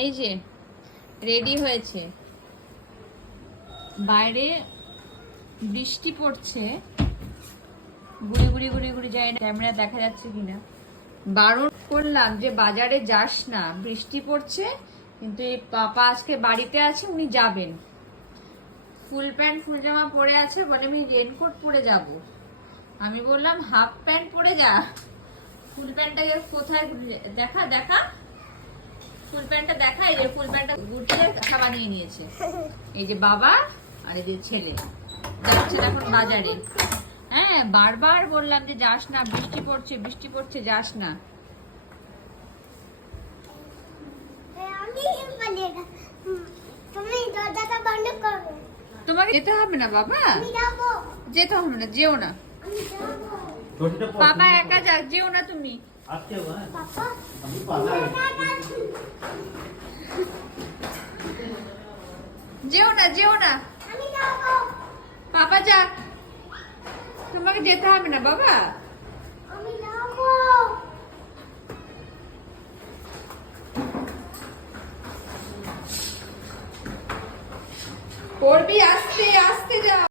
এই যে রেডি হয়েছে, বাইরে বৃষ্টি পড়ছে, গুড়ি গুড়ি গুড়ি গুড়ি যায় না, ক্যামেরা দেখা যাচ্ছে কিনা। বারণ করলাম যে বাজারে যাস না, বৃষ্টি পড়ছে, কিন্তু এই পাপা আজকে বাড়িতে আছে, উনি যাবেন। ফুল প্যান্ট ফুল জামা পরে আছে, বলে আমি রেনকোট পরে যাব। আমি বললাম হাফ প্যান্ট পরে যা। ফুল প্যান্টটা কোথায় দেখা দেখা, ফুল প্যান্টটা দেখা, এই যে ফুল প্যান্টটা গুটিয়ে কাঁথা বানিয়ে নিয়েছে। এই যে বাবা আর এই যে ছেলে যাচ্ছে এখন বাজারে। হ্যাঁ, বারবার বললাম যে যাস না, বৃষ্টি পড়ছে বৃষ্টি পড়ছে, যাস না। তোমাকে যেতে হবে না বাবা, যেতে হবে না, যেও না বাবা, একা যাক, যেও না তুমি। যেও না যেও না, পাপা যাক, তোমাকে যেতে হবে না বাবা। করবি আস্তে আস্তে।